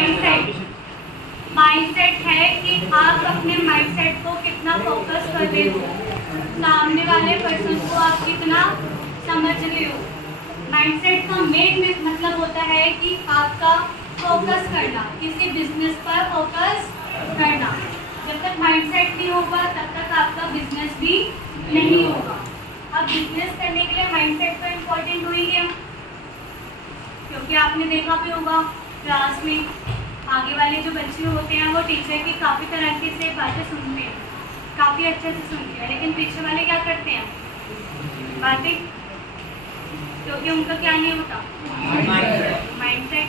Mindset. Mindset है कि आप अपने माइंडसेट को कितना फोकस कर रहे हो, सामने वाले पर्सन को आप कितना समझ रहे हो। माइंडसेट का मेन मतलब होता है कि आपका फोकस करना, किसी बिजनेस पर फोकस करना। जब तक माइंडसेट नहीं होगा तब तक आपका बिजनेस भी नहीं होगा। अब बिजनेस करने के लिए माइंडसेट तो इम्पोर्टेंट हो ही गया, क्योंकि आपने देखा भी होगा क्लास में आगे वाले जो बच्चे होते हैं वो टीचर की काफ़ी तरह की से बातें सुनते हैं, काफ़ी अच्छे से सुनते हैं, लेकिन पीछे वाले क्या करते हैं, बातें, क्योंकि उनका क्या नहीं होता, माइंडसेट।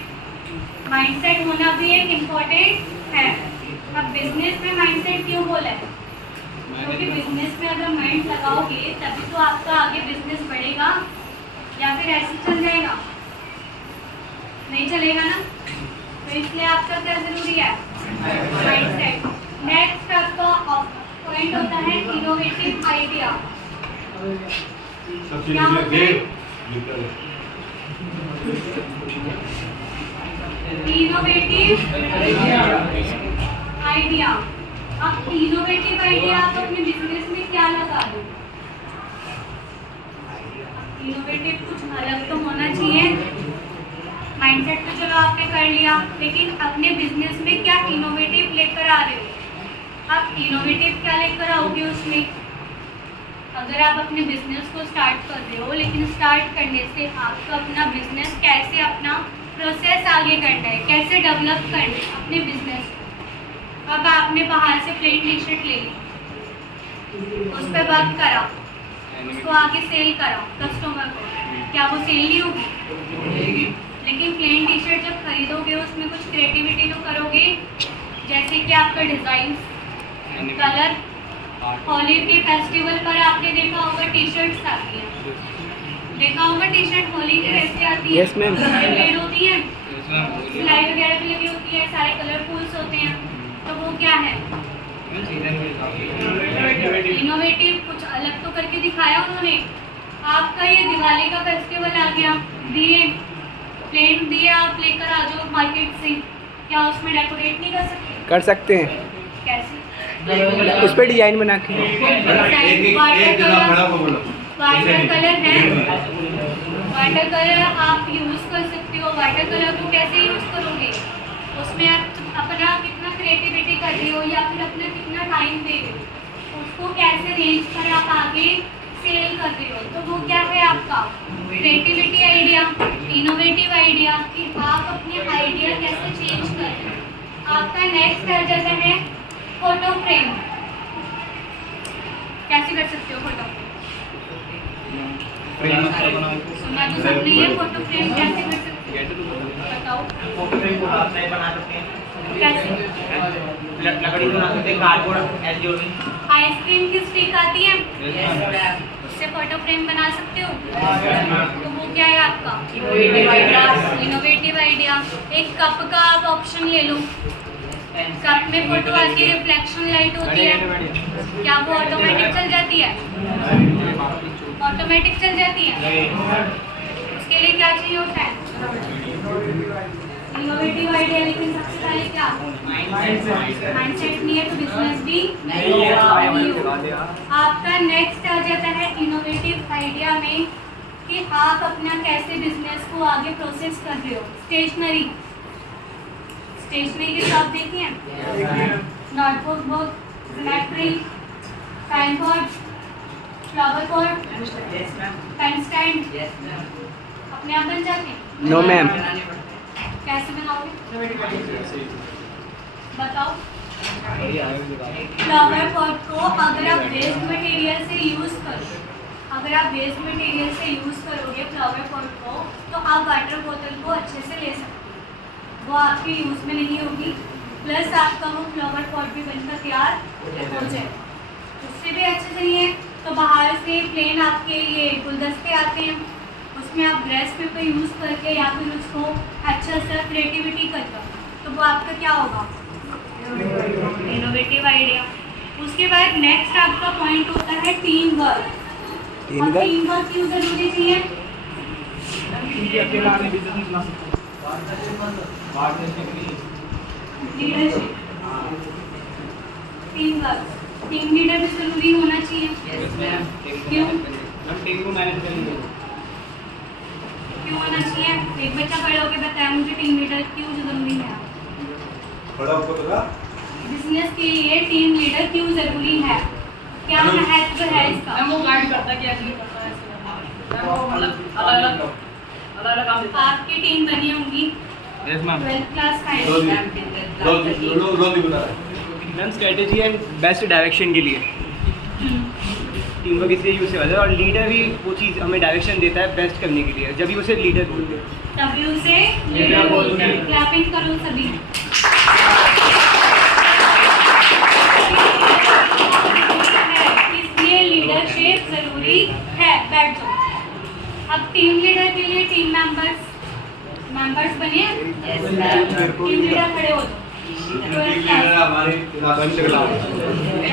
माइंडसेट होना भी एक इम्पोर्टेंट है। अब बिजनेस में माइंडसेट क्यों बोला है, क्योंकि बिजनेस में अगर माइंड लगाओगे तभी तो आपका आगे बिजनेस बढ़ेगा, या फिर ऐसे चल जाएगा, नहीं चलेगा ना। तो इसलिए आपका क्या जरूरी है, माइंडसेट। नेक्स्ट आपका पॉइंट होता है इनोवेटिव आइडिया। क्या होता है इनोवेटिव आइडिया? अब इनोवेटिव आइडिया आप अपने बिजनेस में क्या लगा दो, इनोवेटिव कुछ अलग तो होना चाहिए। माइंडसेट तो चलो आपने कर लिया, लेकिन अपने बिजनेस में क्या इनोवेटिव लेकर आ रहे हो। आप इनोवेटिव क्या लेकर आओगे उसमें? अगर आप अपने बिजनेस को स्टार्ट कर रहे हो, लेकिन स्टार्ट करने से आपको अपना बिजनेस कैसे, अपना प्रोसेस आगे करना है, कैसे डेवलप करना है अपने बिजनेस को। अब आपने बाहर से प्लेन टी शर्ट ले ली, उस पर वर्क करा, उसको आगे सेल करा कस्टमर को, क्या वो सेल नहीं होगी? लेकिन प्लेन टी शर्ट जब खरीदोगे उसमें कुछ क्रिएटिविटी तो करोगे, जैसे कि आपका डिज़ाइन, कलर। होली के फेस्टिवल पर आपने देखा होगा टी शर्ट्स आती हैं, देखा होगा टी शर्ट होली की कैसे आती है, रेड होती है, सिलाई वगैरह भी लगी होती है, सारे कलरफुल्स होते हैं। तो वो क्या है, इनोवेटिव, कुछ अलग तो करके दिखाया उन्होंने। आपका ये दिवाली का फेस्टिवल आ गया, दिए, प्लेन दिए आप लेकर आ जाओ मार्केट से, क्या उसमें डेकोरेट नहीं कर सकते? कर सकते हैं। कैसे? उस पर डिजाइन बना के। वाटर कलर है, वाटर कलर आप यूज़ कर सकते हो। वाटर कलर को कैसे यूज़ करोगे, उसमें आप अपना कितना क्रिएटिविटी कर रहे हो या फिर अपना कितना टाइम दे रहे हो, उसको कैसे रेंज कर आप आगे सेल कर रहे हो। तो वो क्या है आपका क्रिएटिविटी आइडिया, इनोवेटिव आइडिया, कि आप अपने आइडिया कैसे चेंज कर रहे हो। आपका नेक्स्ट आ जाता है फोटो फ्रेम। कैसे कर सकते हो फोटो फ्रेम? सुना तो सबने ये, फोटो फ्रेम कैसे कर सकते हो बताओ? फोटो फ्रेम को आप नए बना सकते हैं, कैसे? लकड़ी बना सकते हैं, कार्डबोर्ड ऐसे जो भी। आइसक्रीम की स्टिक आती है, उससे फोटो फ्रेम बना सकते हो। तो वो क्या है आपका इनोवेटिव आइडिया। एक कप का आप ऑप्शन ले लो, कप में फोटो आती है, रिफ्लेक्शन लाइट होती है, क्या वो ऑटोमेटिक चल जाती है? ऑटोमेटिक चल जाती है। उसके लिए क्या चाहिए होता है, इनोवेटिव आइडिया। लेकिन सबसे पहले क्या, माइंडसेट नहीं है तो बिजनेस भी नहीं होगा। आपका नेक्स्ट आ जाता है इनोवेटिव आइडिया में कि आप अपना कैसे बिजनेस को आगे प्रोसेस कर रहे हो। स्टेशनरी, स्टेशनरी की शॉप देखी है, notebook, book, battery, pen pot, flower pot, pen stand, अपने आप बन जाते हैं? No ma'am. कैसे बनाओगे बताओ? फ्लावर पॉट को अगर आप वेस्ट मटेरियल से यूज़ करो, अगर आप वेस्ट मटेरियल से यूज़ करोगे फ्लावर पॉट को, तो आप वाटर बोतल को अच्छे से ले सकते हो, वो आपके यूज़ में नहीं होगी, प्लस आपका वो फ्लावर पॉट भी बनकर तैयार हो जाए। उससे भी अच्छे चाहिए तो बाहर से प्लेन आपके ये गुलदस्ते आते हैं, उसमें आप ग्रेस पेपर यूज़ करके या फिर उसको अच्छा सा क्रिएटिविटी करके, तो वो आपका क्या होगा, इनोवेटिव आइडिया। उसके बाद नेक्स्ट आपका पॉइंट होता है टीम वर्क। टीम वर्क क्यों जरूरी चाहिए? Leadership, team work, team leader भी जरूरी होना चाहिए। क्यों हम टीम को मैनेज करेंगे। क्यों होना चाहिए? एक बच्चा खड़ा होकर बताया मुझे टीम लीडर क्यों जरूरी है। बिजनेस के लिए टीम लीडर क्यों जरूरी है, क्या महत्व है इसका? वो गाइड करता है कि ऐसे नहीं करता है, ऐसे करना है। वो अलग अलग काम देता है। आपकी टीम बनी होंगी यस मैम। 12th क्लास का ma'am strategy and best direction के लिए टीम वर्क इसलिए यूज होता है, और लीडर भी वो चीज़ हमें डायरेक्शन देता है बेस्ट करने के लिए, जब भी उसे लीडर बोलते हैं। तभी उसे लीडर बोलते हैं। क्लैपिंग करो सभी। इसलिए लीडरशिप जरूरी है। बैठ जाओ। अब टीम लीडर के लिए टीम मेंबर्स बनिए। टीम लीडर खड़े हो जाओ।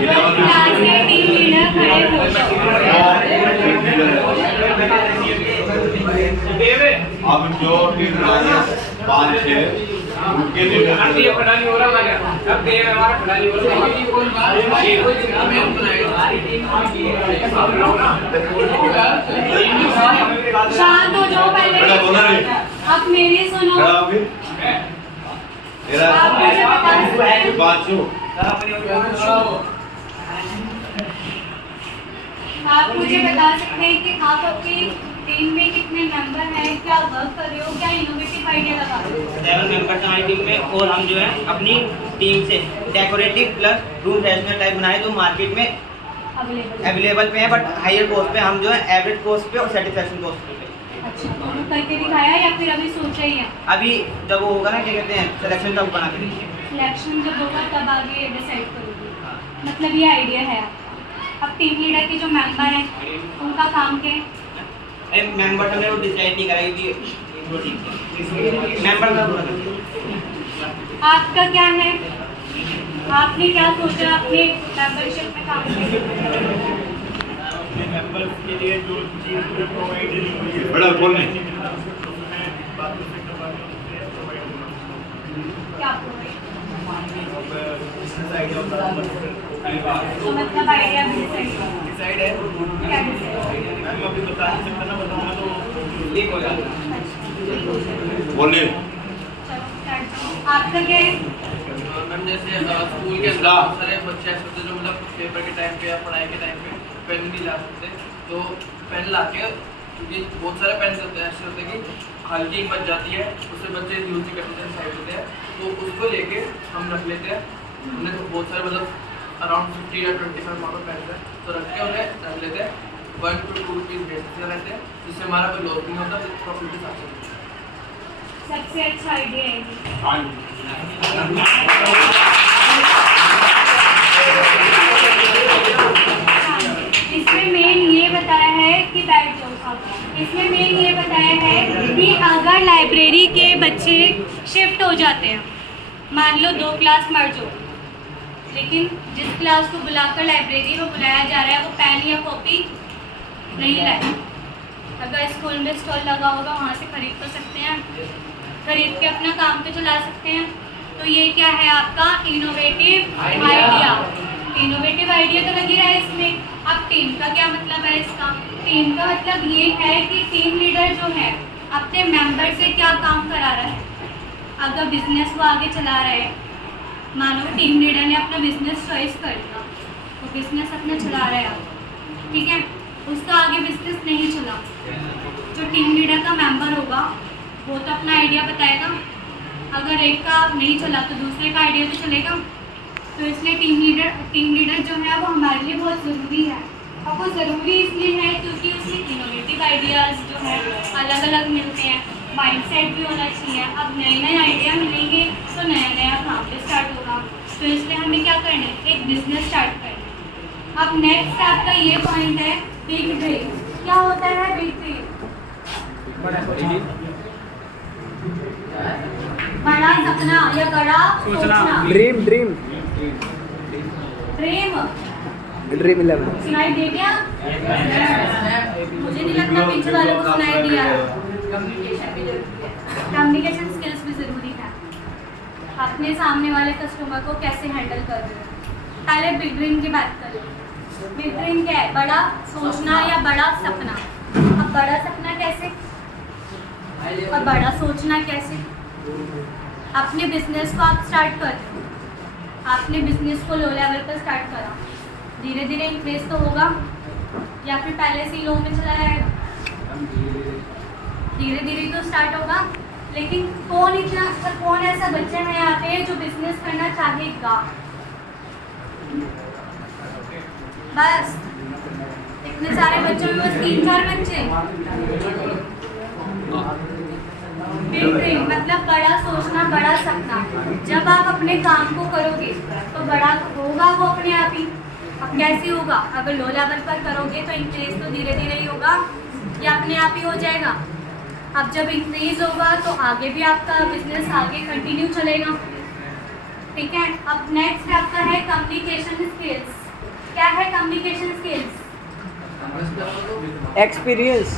क्लास में टीम लीडर खड़े हो जाओ। अब जो टीम 5-6 उनके लीडर खड़ा नहीं हो रहा हमारे, अब देव हमारा खड़ा नहीं हो रहा। शांत हो जाओ पहले। अब मेरी सुनो। खड़ा होगी आप मुझे बता सकते हैं? 500 आप मुझे बता सकते हैं कि आप अपनी टीम में कितने मेंबर हैं, क्या वर्क कर रहे हो, क्या इनोवेटिव आइडिया लगा रहे हो? 7 मेंबर्स हमारी टीम में, और हम जो है अपनी टीम से decorative plus room freshener type बनाए जो मार्केट में अवेलेबल पे है, बट हायर कॉस्ट पे। हम जो है एवरेज कॉस्ट पे और सेटिस्फेक्शन कॉस्ट पे। अच्छा, तो करके दिखाया या फिर अभी सोचा ही है? अभी जब वो होगा ना, क्या कहते हैं, सिलेक्शन तब बना के दीजिए। सिलेक्शन जब होगा तब आगे डिसाइड करोगे। मतलब ये आइडिया है आपका। अब टीम लीडर के जो मेंबर हैं उनका काम क्या है? अरे मेंबर हमने वो डिसाइड नहीं करा कि मेंबर का पूरा करिए। आपका क्या है? आपने क्या सोचा अपने मेंबरशिप में काम करने? मेंबर्स के लिए जो चीज़ प्रोवाइड बड़ा बोलने क्या provide? बिजनेस आइडिया होता है तो मतलब आइडिया भी डिसाइड डिसाइड है। क्या डिसाइड? मैम अभी बता नहीं सकता ना, बताऊंगा तो लीक हो जाता है। बोलने चलो start करो। आपका क्या है? मैम जैसे स्कूल के अंदर बहुत सारे बच्चे ऐसे होते हैं जो मतलब पेपर के टाइम पे या पढ़ाई के टाइम पे पेन नहीं ला सकते, तो पेन ला के, क्योंकि बहुत सारे पेन होते हैं ऐसे होते हैं कि हल्की बच जाती है, उससे बच्चे यूज नहीं करते हैं, साइड होते हैं, तो उसको लेके हम रख लेते हैं। हमने तो बहुत सारे मतलब अराउंड 50 या 25 अमाउंट ऑफ पेन है, तो रख के उन्हें रख लेते हैं। 1 to 2 रुपीज़ बेचते रहते हैं, जिससे हमारा कोई लॉस नहीं होता, प्रॉफिट के साथ चलता है। सबसे अच्छा आइडिया है ये। इसमें मेन ये बताया है कि बैठ जाओ साहब। इसमें मेन ये बताया है कि अगर लाइब्रेरी के बच्चे शिफ्ट हो जाते हैं, मान लो 2 क्लास मर्ज हो, लेकिन जिस क्लास को बुलाकर लाइब्रेरी में बुलाया जा रहा है वो पेन या कॉपी नहीं लाए, अगर स्कूल में स्टॉल लगा होगा वहाँ से खरीद तो सकते हैं, खरीद के अपना काम तो चला सकते हैं। तो ये क्या है आपका इनोवेटिव आइडिया। इनोवेटिव आइडिया तो लगी रहा है इसमें। अब टीम का क्या मतलब है इसका? टीम का मतलब ये है कि टीम लीडर जो है अपने मेंबर से क्या काम करा रहा है। अगर बिजनेस वो आगे चला रहा है, मानो टीम लीडर ने अपना बिजनेस चॉइस कर लिया, वो बिजनेस अपना चला रहा है आगे, ठीक है, उसका आगे बिजनेस नहीं चला, जो टीम लीडर का मेंबर होगा वो तो अपना आइडिया बताएगा। अगर एक का नहीं चला तो दूसरे का आइडिया तो चलेगा। तो इसलिए टीम लीडर जो है वो हमारे लिए बहुत ज़रूरी है। और वो ज़रूरी इसलिए है क्योंकि उसमें इनोवेटिव आइडियाज़ जो है अलग अलग मिलते हैं, माइंडसेट भी होना चाहिए। अब नए नए आइडिया मिलेंगे तो नया नया काम भी स्टार्ट होगा। तो इसलिए हमें क्या करना है, एक बिजनेस स्टार्ट करना है। अब नेक्स्ट आपका ये पॉइंट है बिग ड्रीम। क्या होता है बिग ड्रीम? बड़ा सपना या बड़ा सोचना। ड्रीम ड्रीम ड्रीम ड्रीम 11 सुनाई दे गया? मुझे नहीं लगता पीछे वालों को सुनाई दिया। कम्युनिकेशन स्किल्स भी जरूरी है। अपने सामने वाले कस्टमर को कैसे हैंडल कर रहे हो। पहले बिग ड्रीम की बात करें। बिग ड्रीम क्या है? बड़ा सोचना या बड़ा सपना। अब बड़ा सपना कैसे और बड़ा सोचना कैसे? अपने बिजनेस को आप स्टार्ट कर रहे हो, आपने बिजनेस को लो लेवल पर स्टार्ट करा, धीरे धीरे इंक्रीज तो होगा या फिर पहले से ही लो में चला जाएगा? धीरे धीरे तो स्टार्ट होगा। लेकिन कौन ऐसा बच्चा है यहाँ पे जो बिजनेस करना चाहेगा? बस इतने सारे बच्चों में बस 3-4 बच्चे। बिग ड्रीम मतलब बड़ा सोचना, बड़ा सपना। जब आप अपने काम को करोगे तो बड़ा होगा वो अपने आप ही। अब कैसे होगा? अगर लो लेवल पर करोगे तो इंक्रीज तो धीरे धीरे ही होगा या अपने आप ही हो जाएगा। अब जब इंक्रीज होगा तो आगे भी आपका बिजनेस आगे कंटिन्यू चलेगा। ठीक है। अब नेक्स्ट आपका है कम्युनिकेशन स्किल्स। क्या है कम्युनिकेशन स्किल्स? एक्सपीरियंस।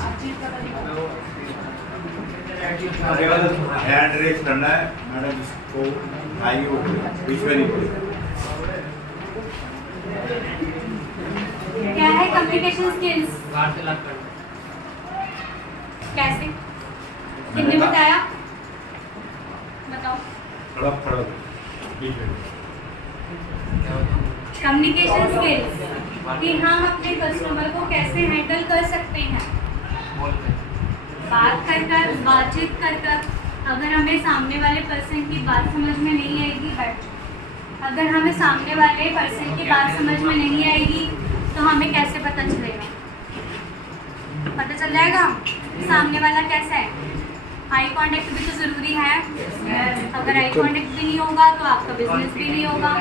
केवल हैंड रेस करना है मैडम, इसको आइए विजुअली। क्या है कम्युनिकेशन स्किल्स? कैसे? किसने बताया? बताओ। खड़ा कम्युनिकेशन स्किल्स कि हम अपने कस्टमर को कैसे हैंडल कर सकते हैं। बातचीत कर अगर हमें सामने वाले पर्सन की बात समझ में नहीं आएगी, अगर हमें सामने वाले पर्सन की बात समझ में नहीं आएगी तो हमें कैसे पता चलेगा? पता चल जाएगा सामने वाला कैसा है। आई कांटेक्ट भी तो ज़रूरी है। अगर आई कांटेक्ट भी नहीं होगा तो आपका बिजनेस भी नहीं होगा।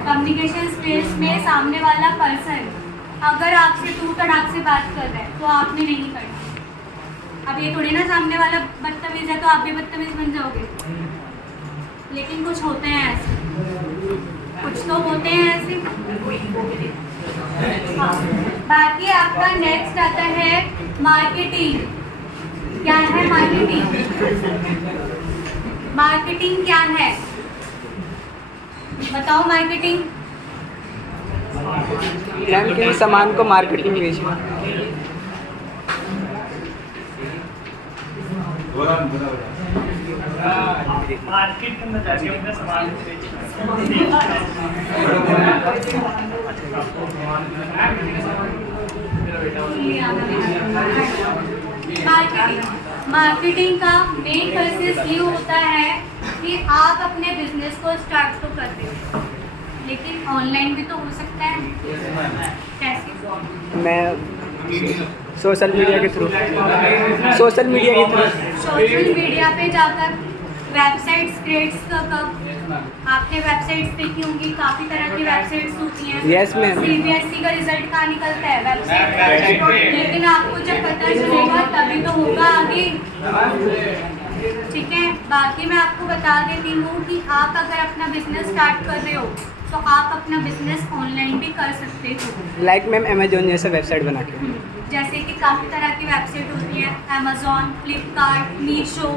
कम्युनिकेशन स्किल्स में सामने वाला पर्सन अगर आपसे टू तड़ाक से बात कर रहा है तो आपने नहीं करना। अब ये थोड़ी ना सामने वाला बदतमीज़ है तो आप भी बदतमीज़ बन जाओगे। लेकिन कुछ होते हैं ऐसे, कुछ तो होते हैं ऐसे। हाँ। बाकी आपका नेक्स्ट आता है मार्केटिंग। क्या है मार्केटिंग? मार्केटिंग क्या है? बताओ मार्केटिंग। मैम किसी सामान को मार्केटिंग बेचना। मार्केट के अंदर जाके अपना सामान मार्केटिंग का मेन पर्पस ये होता है कि आप अपने बिजनेस को स्टार्ट तो करते हो लेकिन ऑनलाइन भी तो हो सकता है। कैसे? मैं सोशल मीडिया के थ्रू सोशल मीडिया पे जाकर वेबसाइट्स क्रिएट कर आपने वेबसाइट्स देखी होंगी, काफ़ी तरह की वेबसाइट्स होती हैं। Yes ma'am. CBSE का रिजल्ट कहाँ निकलता है? वेबसाइट। लेकिन आपको जब पता चलेगा तभी तो होगा आगे। ठीक है। बाकी मैं आपको बता देती हूँ कि आप अगर अपना बिजनेस स्टार्ट कर रहे हो तो आप अपना बिजनेस ऑनलाइन भी कर सकते हो। लाइक मैम अमेजोन जैसे वेबसाइट बना के। जैसे कि काफ़ी तरह की वेबसाइट होती है, अमेजोन, फ्लिपकार्ट, मीशो,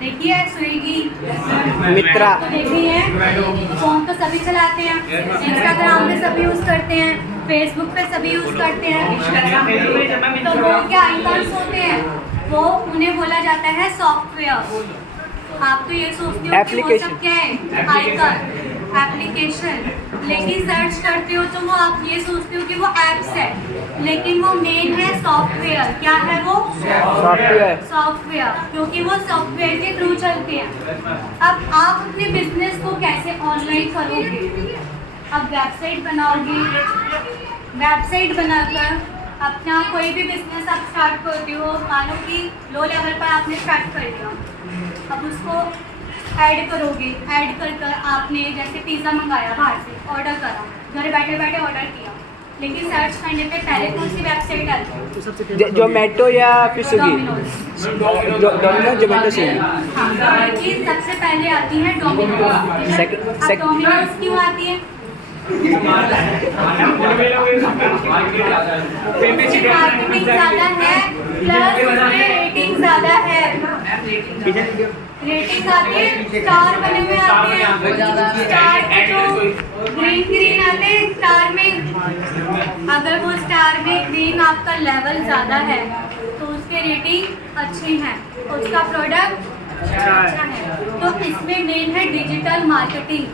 देखिए स्विगी, मित्रा, देखिए फोन तो सभी चलाते हैं, इंस्टाग्राम पे सभी यूज़ करते हैं, फेसबुक पे सभी यूज़ करते हैं। तो वो क्या आइकॉन्स होते हैं, वो उन्हें बोला जाता है सॉफ्टवेयर। आप तो ये सोचते हो कि वो सब क्या है? Icon, application. लेकिन सर्च करते हो तो वो आप ये सोचते हो कि वो ऐप्स है, लेकिन वो मेन है सॉफ्टवेयर। क्या है वो? सॉफ्टवेयर, क्योंकि वो सॉफ्टवेयर के थ्रू चलते हैं। अब आप अपने बिजनेस को कैसे ऑनलाइन करोगे? अब वेबसाइट बनाओगे, वेबसाइट बनाकर अपना कोई भी बिजनेस आप स्टार्ट करते हो, मानो कि लो लेवल पर आपने स्टार्ट कर दिया, अब उसको ऐड करोगे। ऐड कर आपने जैसे पिज़्ज़ा मंगाया बाहर से, ऑर्डर करा, घर बैठे बैठे ऑर्डर किया, लेकिन सर्च करने पे पहले कौन सी वेबसाइट आती है? जोमेटो या फिर स्विगी? Domino's, Zomato, Swiggy. हाँ, लेकिन सबसे पहले आती है डोमिनोज। अब डोमिनोज क्यों आती है? मार्केटिंग ज़्यादा है प्लस उसमें रेटिंग ज़्यादा है। रेटिंग आती है, स्टार बने हुए आते हैं, स्टार के जो ग्रीन आते हैं स्टार में, अगर वो स्टार में ग्रीन आपका लेवल ज़्यादा है तो उसके रेटिंग अच्छी है, उसका प्रोडक्ट अच्छा है। तो इसमें मेन है डिजिटल मार्केटिंग।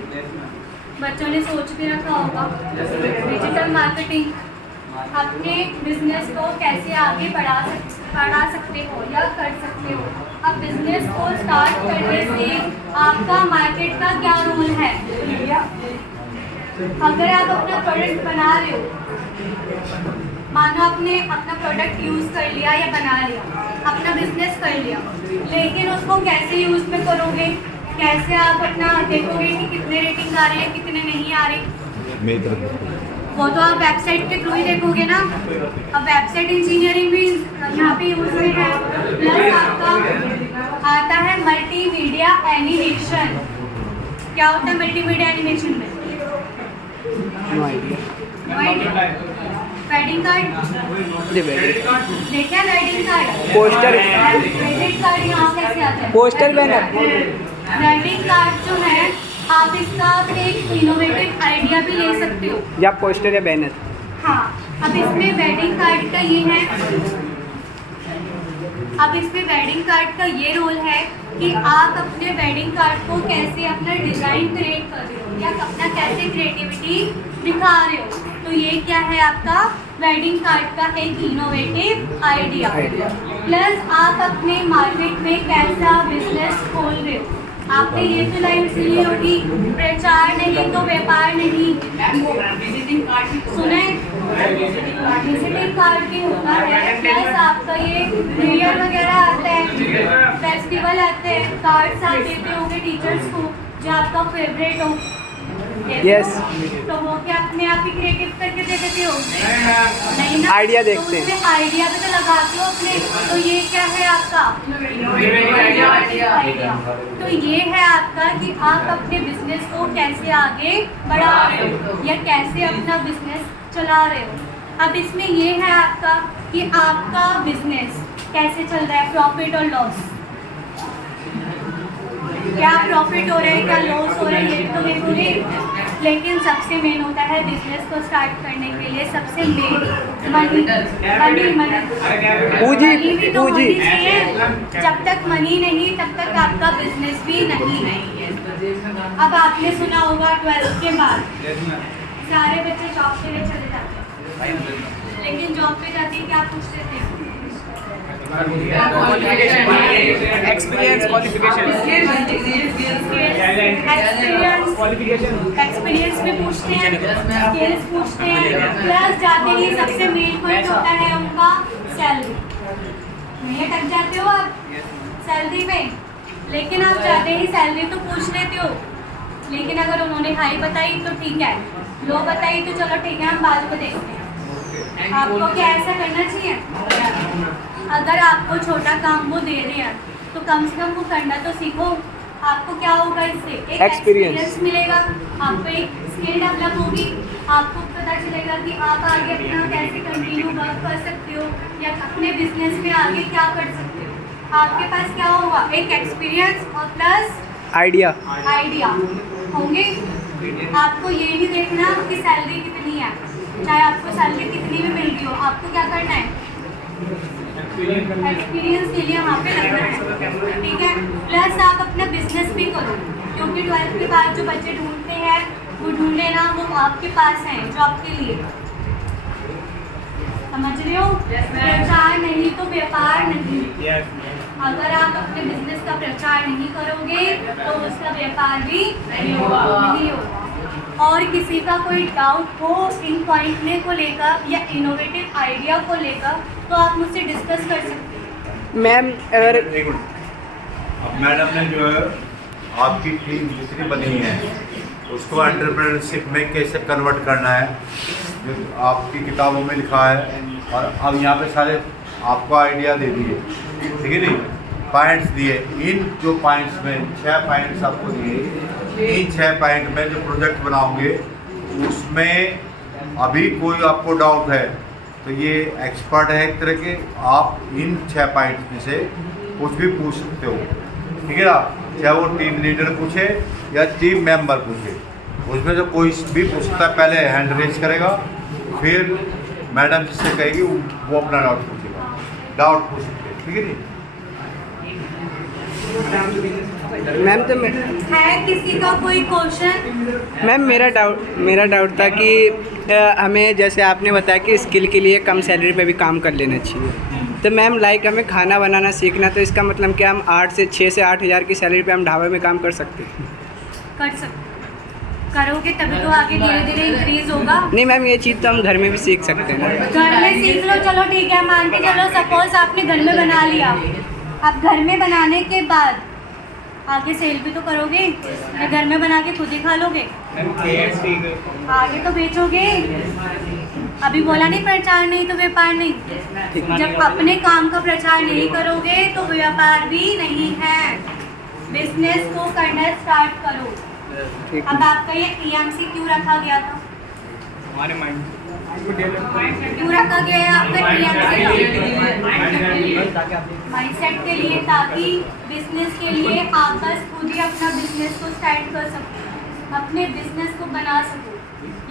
बच्चों ने सोच भी रखा होगा डिजिटल मार्केटिंग, अपने बिजनेस को कैसे आगे बढ़ा सकते हो या कर सकते हो। अब बिजनेस को स्टार्ट करने से आपका मार्केट का क्या रोल है। अगर आप अपना प्रोडक्ट बना रहे हो, मानो आपने अपना प्रोडक्ट यूज़ कर लिया या बना लिया, अपना बिजनेस कर लिया, लेकिन उसको कैसे यूज़ में करोगे, कैसे आप अपना देखोगे कि कितने रेटिंग आ रहे हैं कितने नहीं आ रहे, वो तो आप वेबसाइट के थ्रू ही देखोगे ना। अब वेबसाइट इंजीनियरिंग भी यहाँ पे यूज में है। प्लस आपका आता है मल्टीमीडिया एनिमेशन। क्या होता है मल्टीमीडिया एनिमेशन में? वेडिंग कार्ड देखिए, wedding card, poster, credit card यहाँ कैसे आता है? Poster banner. वेडिंग कार्ड जो है आप इसका एक इनोवेटिव आइडिया भी ले सकते हो, या पोस्टर या बैनर। हाँ, अब इसमें वेडिंग कार्ड का ये है, अब इसमें वेडिंग कार्ड का ये रोल है कि आप अपने वेडिंग कार्ड को कैसे अपना डिज़ाइन क्रिएट कर रहे हो या अपना कैसे क्रिएटिविटी दिखा रहे हो। तो ये क्या है आपका वेडिंग कार्ड का एक इनोवेटिव आइडिया। प्लस आप अपने मार्केट में कैसा बिजनेस खोल रहे हो। आपने ये तो लाइन सुनी होगी, प्रचार नहीं तो व्यापार नहीं। सुने, विजिटिंग कार्ड भी होता है। प्लस आपका ये न्यू ईयर वगैरह आता है, फेस्टिवल आते हैं, कार्ड्स आप देते होंगे टीचर्स को जो आपका फेवरेट हो। Yes. तो वो क्या अपने आप ही क्रिएटिव करके दे देते हो? नहीं ना, आइडिया देखते हैं। तो उसमें आइडिया भी तो लगाते हो अपने। तो ये क्या है आपका आइडिया। तो ये है आपका कि आप अपने बिजनेस को कैसे आगे बढ़ा रहे हो या कैसे अपना बिजनेस चला रहे हो। अब इसमें ये है आपका कि आपका बिजनेस कैसे चल रहा है, प्रॉफिट और लॉस, क्या प्रॉफिट हो रहा है क्या लॉस हो रहा है, ये तो देखोगे। लेकिन सबसे मेन होता है बिजनेस को स्टार्ट करने के लिए सबसे मेन मनी। पूंजी, मनी भी तो पूंजी। होनी चाहिए। जब तक मनी नहीं तब तक आपका बिजनेस भी नहीं। अब आपने सुना होगा 12th के बाद सारे बच्चे जॉब के लिए चले जाते हैं, लेकिन जॉब पे जाते ही क्या पूछते थे? एक्सपीरियंस, क्वालिफिकेशन, एक्सपीरियंस भी पूछते हैं, स्किल्स पूछते हैं। प्लस जाते ही सबसे मेन पॉइंट होता है उनका सैलरी। नहीं अटक जाते हो आप सैलरी में, लेकिन आप जाते ही सैलरी तो पूछ लेते हो, लेकिन अगर उन्होंने हाई बताई तो ठीक है, लो बताई तो चलो ठीक है हम बाद में देखते हैं। आपको क्या ऐसा करना चाहिए? अगर आपको छोटा काम वो दे रहे हैं तो कम से कम वो करना तो सीखो। आपको क्या होगा इससे? एक एक्सपीरियंस मिलेगा, आपको एक स्किल डेवलप होगी, आपको पता चलेगा कि आप आगे अपना कैसे कंटिन्यू वर्क कर सकते हो या अपने बिजनेस में आगे क्या कर सकते हो। आपके पास क्या होगा? एक एक्सपीरियंस और प्लस आइडिया होंगे। आपको ये नहीं देखना कि सैलरी कितनी है, चाहे आपको सैलरी कितनी भी मिल रही हो, आपको क्या करना है? एक्सपीरियंस के लिए वहाँ पे लगना है, ठीक है। प्लस आप अपना बिजनेस भी करो, क्योंकि 12th के बाद जो बच्चे ढूंढते हैं वो ढूंढ लेना, वो आपके पास हैं जॉब के लिए। समझ रहे हो? प्रचार नहीं तो व्यापार नहीं। अगर आप अपने बिजनेस का प्रचार नहीं करोगे तो उसका व्यापार भी नहीं होगा। और किसी का कोई डाउट हो इन पॉइंट में को लेकर या इनोवेटिव आइडिया को लेकर तो आप मुझसे डिस्कस कर सकते हैं। मैम अगर अब मैडम ने जो है आपकी टीम जितनी बनी है उसको एंटरप्रेन्योरशिप में कैसे कन्वर्ट करना है, जो आपकी किताबों में लिखा है, और अब यहाँ पे सारे आपको आइडिया दे दिए, ठीक है नहीं, पॉइंट्स दिए। इन जो पॉइंट्स में 6 पॉइंट्स आपको दिए, इन 6 पॉइंट में जो प्रोजेक्ट बनाओगे उसमें अभी कोई आपको डाउट है तो ये एक्सपर्ट है एक तरह के, आप इन 6 पॉइंट्स में से कुछ भी पूछ सकते हो, ठीक है ना। चाहे वो टीम लीडर पूछे या टीम मेंबर पूछे, उसमें से कोई भी पूछता है पहले हैंड रेज करेगा, फिर मैडम जिससे कहेगी वो अपना डाउट पूछेगा, डाउट पूछ सकते हैं, ठीक है जी। मैम तो है किसी का कोई क्वेश्चन? मैम मेरा डाउट था कि हमें जैसे आपने बताया कि स्किल के लिए कम सैलरी पे भी काम कर लेना चाहिए, तो मैम लाइक हमें खाना बनाना सीखना, तो इसका मतलब क्या हम 6 से 8 हज़ार की सैलरी पे हम ढाबे में काम कर सकते हैं? कर सकते, करोगे तभी तो आगे धीरे धीरे इंक्रीज होगा। नहीं मैम, ये चीज़ तो हम घर में भी सीख सकते हैं ना। घर में सीख लो, चलो ठीक है, मान के चलो सपोज आपने घर में बना लिया, अब घर में बनाने के बाद आगे सेल भी तो करोगे, या घर में बना के खुद ही खा लोगे, आगे तो बेचोगे। अभी बोला नहीं प्रचार नहीं तो व्यापार नहीं। जब अपने काम का प्रचार नहीं करोगे तो व्यापार भी नहीं है। बिजनेस को करना स्टार्ट करो। अब आपका ये EMC क्यों रखा गया था? हमारे माइंड क्यों रखा गया है आपका EMC? माइंडसेट के लिए, ताकि बिजनेस के लिए आप बस खुद ही अपना बिजनेस को स्टार्ट कर सको, अपने बिजनेस को बना सको,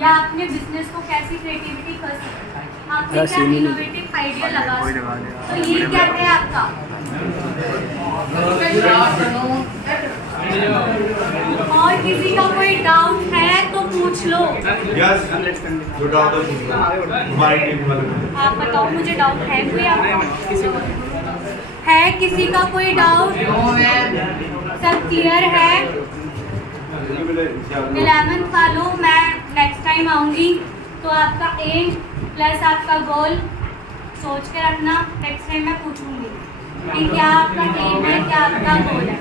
या अपने बिजनेस को कैसी क्रिएटिविटी कर सको, आपने क्या इनोवेटिव आइडिया लगा सको। तो ये क्या है आपका? और किसी का कोई डाउट है तो पूछ लो। यस, जो डाउट है हमारी टीम वाले। आप बताओ, मुझे डाउट है कोई आपका? है किसी का कोई डाउट? सब क्लियर है? 11th वालों, मैं नेक्स्ट टाइम आऊँगी तो आपका एम प्लस आपका गोल सोच के रखना। नेक्स्ट टाइम मैं पूछूंगी कि क्या आपका एम है, क्या आपका गोल है।